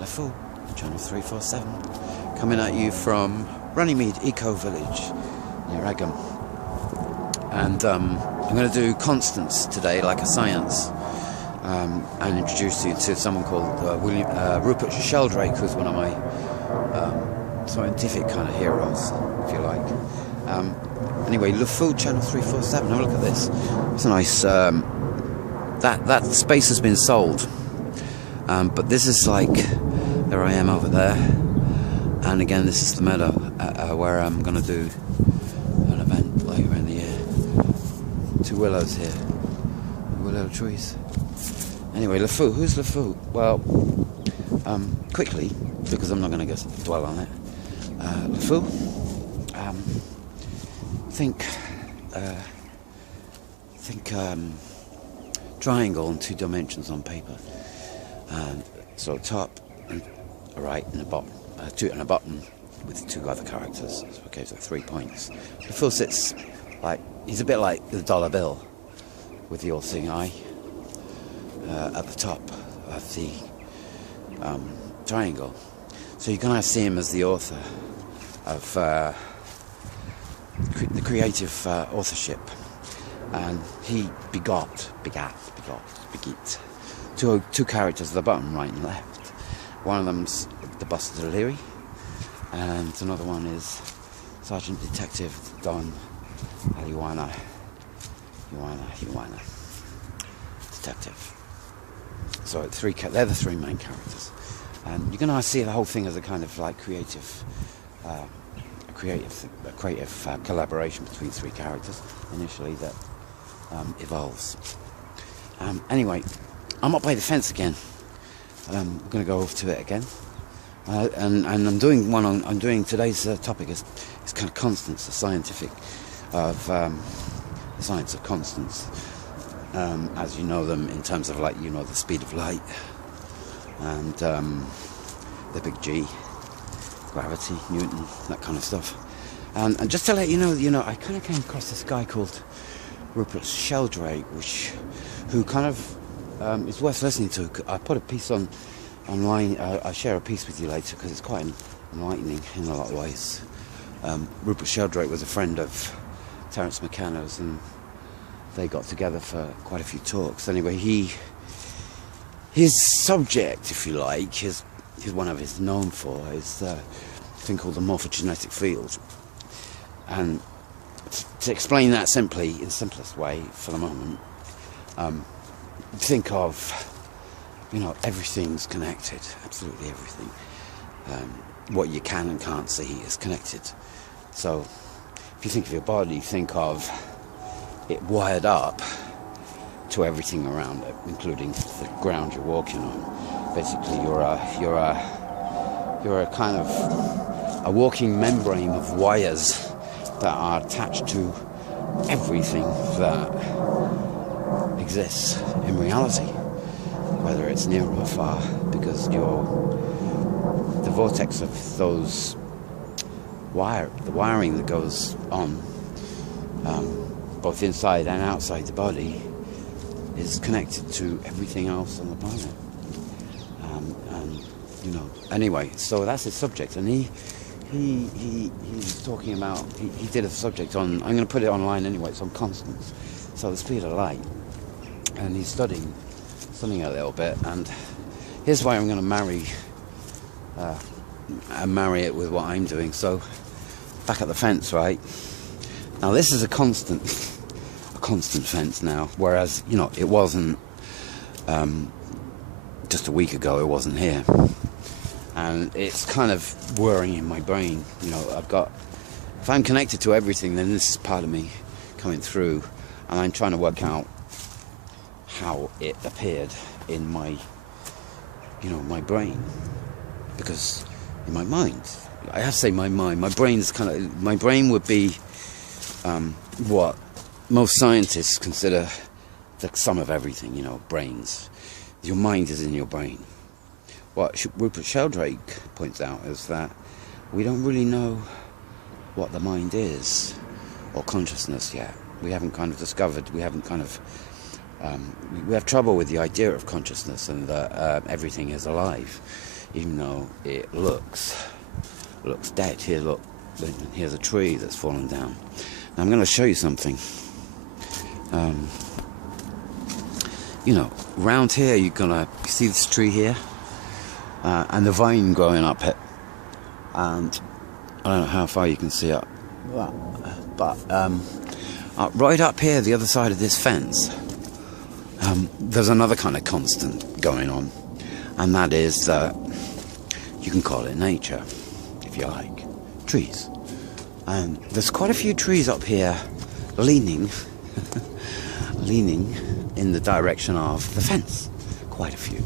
Lefu, channel 347, coming at you from Runnymede Eco Village near Egham. And I'm going to do constants today, like a science, and introduce you to someone called Rupert Sheldrake, who's one of my scientific kind of heroes, if you like. Anyway, Lefu, channel 347. Have a look at this. It's a nice. That space has been sold, but this is like, there I am over there, and again this is the meadow where I'm going to do an event later in the year. Two willows here, willow trees. Anyway, Lefu. Who's Lefu? Well, quickly, because I'm not going to dwell on it. Lefu. Think triangle in 2 dimensions on paper. So top and a right and a bottom, 2 and a bottom with 2 other characters. Okay, so 3 points. Lefu sits like, he's a bit like the dollar bill with the all-seeing eye at the top of the triangle. So you can see him as the author of the creative authorship, and he begot two characters at the bottom, right and left. One of them's the Boston O'Leary, and another one is Sergeant Detective Don Aliwana Detective. So they're the 3 main characters, and you're going to see the whole thing as a kind of like creative collaboration between 3 characters initially that evolves. Anyway, I'm up by the fence again. I'm going to go over to it again, and I'm doing one on. I'm doing today's topic is kind of constants, the scientific of the science of constants, as you know them in terms of, like, you know, the speed of light and the big G, gravity, Newton, that kind of stuff. And just to let you know, I kind of came across this guy called Rupert Sheldrake, who kind of is worth listening to. I put a piece online. I'll share a piece with you later because it's quite enlightening in a lot of ways. Rupert Sheldrake was a friend of Terence McKenna's, and they got together for quite a few talks. Anyway, his subject, if you like, his one of his known for is a thing called the Morphegenetic Field. And to explain that simply, in the simplest way for the moment, think of, everything's connected, absolutely everything. What you can and can't see is connected. So if you think of your body, think of it wired up to everything around it, including the ground you're walking on. Basically, you're a kind of a walking membrane of wires that are attached to everything that exists in reality, whether it's near or far, because the vortex of those the wiring that goes on, both inside and outside the body, is connected to everything else on the planet. Anyway, so that's his subject, and he's talking about, he did a subject on, I'm going to put it online anyway, it's on constants, so the speed of light, and he's studying it a little bit, and here's why I'm going to marry it with what I'm doing. So back at the fence, right now, this is a constant fence now, whereas it wasn't just a week ago. It wasn't here. And it's kind of whirring in my brain. If I'm connected to everything, then this is part of me coming through, and I'm trying to work out how it appeared in my, my brain. Because in my mind, I have to say my brain would be what most scientists consider the sum of everything, brains. Your mind is in your brain. What Rupert Sheldrake points out is that we don't really know what the mind is, or consciousness yet. We haven't kind of discovered, we haven't kind of We have trouble with the idea of consciousness and that everything is alive, even though it looks dead. Here, look, here's a tree that's fallen down. Now, I'm going to show you something. You know, round here you see this tree here, and the vine growing up it, and I don't know how far you can see it, but right up here, the other side of this fence, there's another kind of constant going on, and that is that you can call it nature, if you like, trees. And there's quite a few trees up here leaning in the direction of the fence. Quite a few.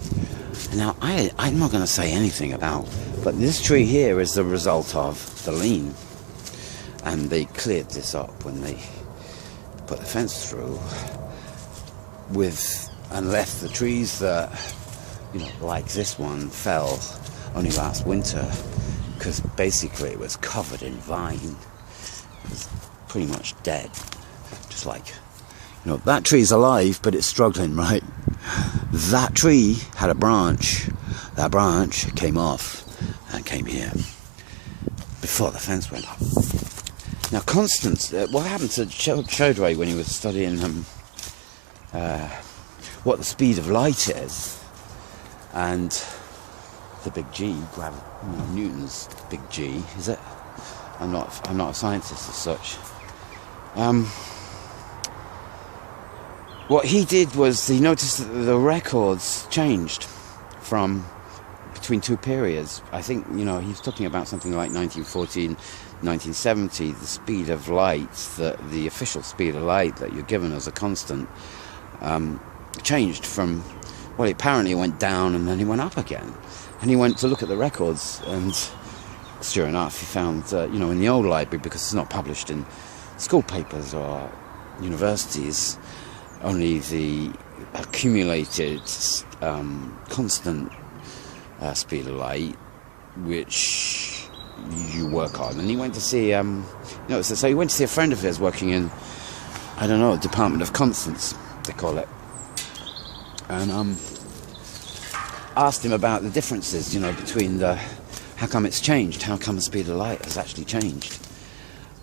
Now, I'm not going to say anything about, but this tree here is the result of the lean. And they cleared this up when they put the fence through and left the trees that, you know, like this one, fell only last winter, because basically it was covered in vine. It was pretty much dead. Just like, you know, that tree's alive, but it's struggling, right? That tree had a branch. That branch came off and came here before the fence went up. Now, Constance, what happened to Sheldrake when he was studying what the speed of light is, and the big G, Newton's big G, is it? I'm not a scientist as such. What he did was he noticed that the records changed from between two periods. I think, you know, he's talking about something like 1914, 1970. The speed of light, the official speed of light that you're given as a constant, changed from, well, it apparently went down and then he went up again. And he went to look at the records, and sure enough, he found, you know, in the old library, because it's not published in school papers or universities, only the accumulated constant speed of light, which you work on. And he went to see, so he went to see a friend of his working in, I don't know, Department of Constants, they call it, and asked him about the differences, you know, between how come it's changed, how come the speed of light has actually changed.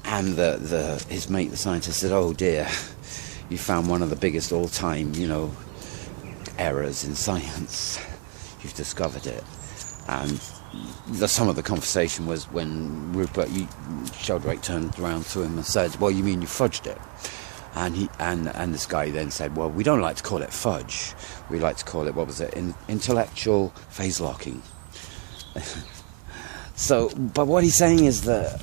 And his mate, the scientist, said, "Oh dear, you found one of the biggest all-time, you know, errors in science. You've discovered it." And some of the conversation was when Rupert Sheldrake turned around to him and said, "Well, you mean you fudged it?" And this guy then said, "Well, we don't like to call it fudge. We like to call it, what was it, intellectual phase locking." So, but what he's saying is that,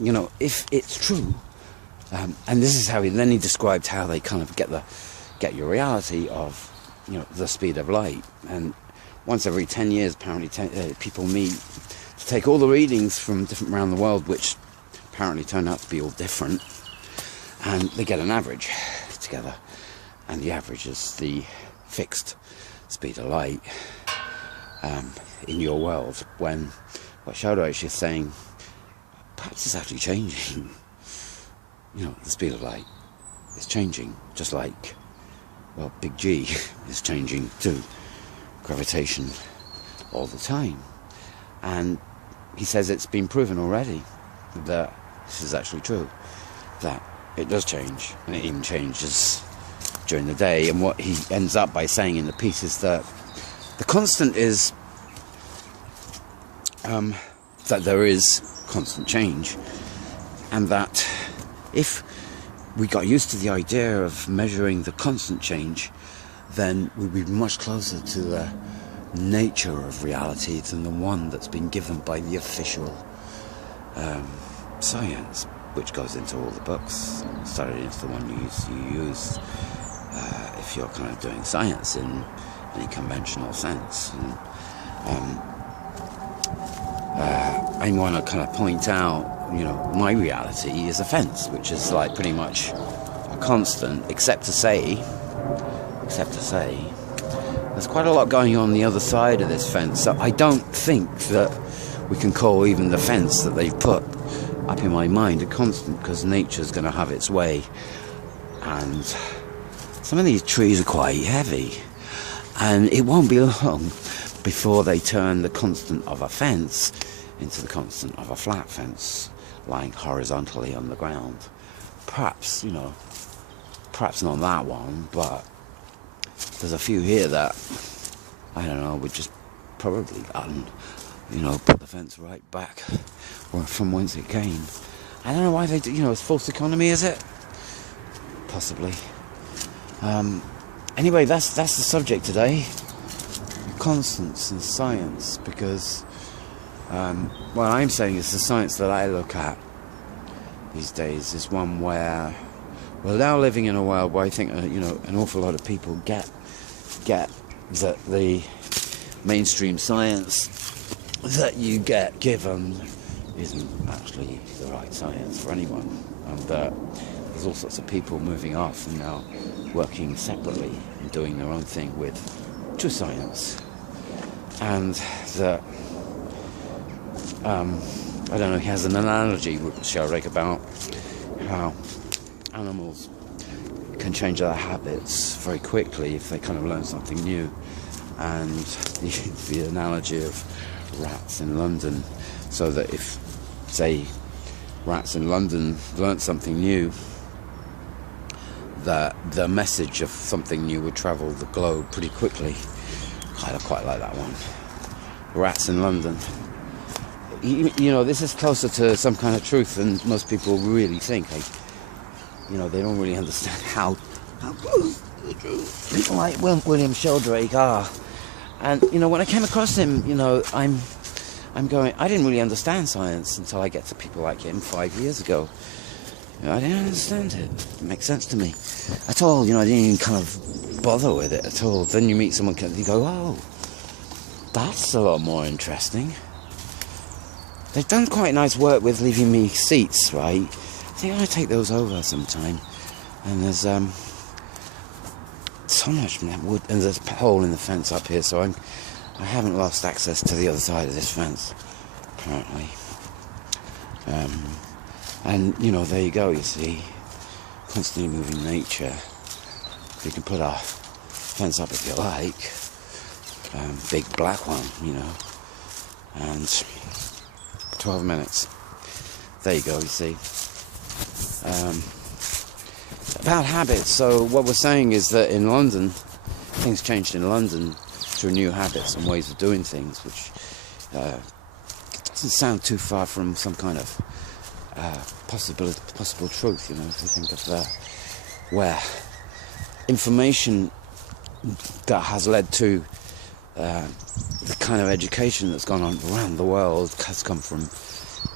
you know, if it's true, and this is how he described how they kind of get your reality of, you know, the speed of light. And once every 10 years, apparently, people meet to take all the readings from different around the world, which apparently turn out to be all different, and they get an average together, and the average is the fixed speed of light in your world. When what Sheldrake is saying, perhaps it's actually changing. You know, the speed of light is changing, just like, well, big G is changing too. Gravitation all the time. And he says it's been proven already that this is actually true, that it does change, and it even changes during the day. And what he ends up by saying in the piece is that the constant is that there is constant change, and that if we got used to the idea of measuring the constant change, then we'd be much closer to the nature of reality than the one that's been given by the official science, which goes into all the books. Started into the one you use if you're kind of doing science in any conventional sense. And I want to kind of point out, you know, my reality is a fence, which is like pretty much a constant, except to say, there's quite a lot going on the other side of this fence. So I don't think that we can call even the fence that they've put up in my mind a constant, because nature's going to have its way. And some of these trees are quite heavy, and it won't be long before they turn the constant of a fence into the constant of a flat fence lying horizontally on the ground. Perhaps, you know, perhaps not that one, but there's a few here that, I don't know, would just probably, you know, put the fence right back from whence it came. I don't know why they do, you know, it's false economy, is it? Possibly. Anyway, that's the subject today. Constants in science, because what I'm saying is the science that I look at these days is one where we're now living in a world where I think you know, an awful lot of people get that the mainstream science that you get given isn't actually the right science for anyone, and that there's all sorts of people moving off and now working separately and doing their own thing with true science, and that I don't know, he has an analogy, Rupert Sheldrake, about how animals can change their habits very quickly if they kind of learn something new, and the analogy of rats in London, so that if, say, rats in London learnt something new, that the message of something new would travel the globe pretty quickly. Kind of quite like that one. Rats in London. You know, this is closer to some kind of truth than most people really think. You know, they don't really understand how close to the truth people like William Sheldrake are. And, you know, when I came across him, you know, I'm going, I didn't really understand science until I get to people like him 5 years ago. You know, I didn't understand it. It makes sense to me at all. You know, I didn't even kind of bother with it at all. Then you meet someone and you go, oh, that's a lot more interesting. They've done quite nice work with leaving me seats, right? I think I'm going to take those over sometime. And there's so much wood, and there's a hole in the fence up here, so I haven't lost access to the other side of this fence, apparently. And, you know, there you go, you see. Constantly moving nature. You can put a fence up if you like. Big black one, you know. And 12 minutes. There you go, you see. About habits. So what we're saying is that in London, things changed in London through new habits and ways of doing things, which doesn't sound too far from some kind of possible truth, you know, if you think of where information that has led to the kind of education that's gone on around the world has come from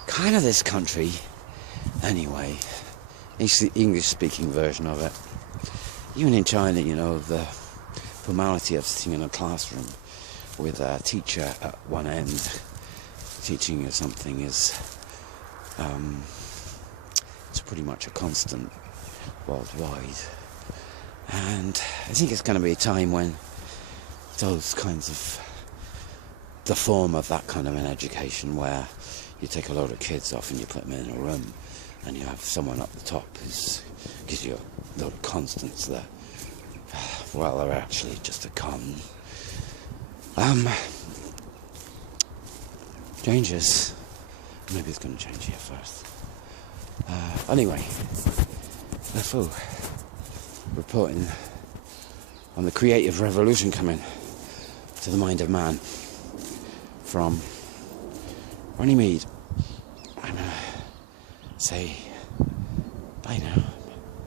kind of this country anyway. It's the English-speaking version of it. Even in China, you know, the formality of sitting in a classroom with a teacher at one end teaching you something is it's pretty much a constant worldwide. And I think it's going to be a time when those kinds of, the form of that kind of an education where you take a load of kids off and you put them in a room and you have someone up the top who gives you a load of constants that, well, they're actually just a con. Changes. Maybe it's going to change here first. Anyway, Lefu reporting on the creative revolution coming to the mind of man from Runnymede. I'm going to say bye now.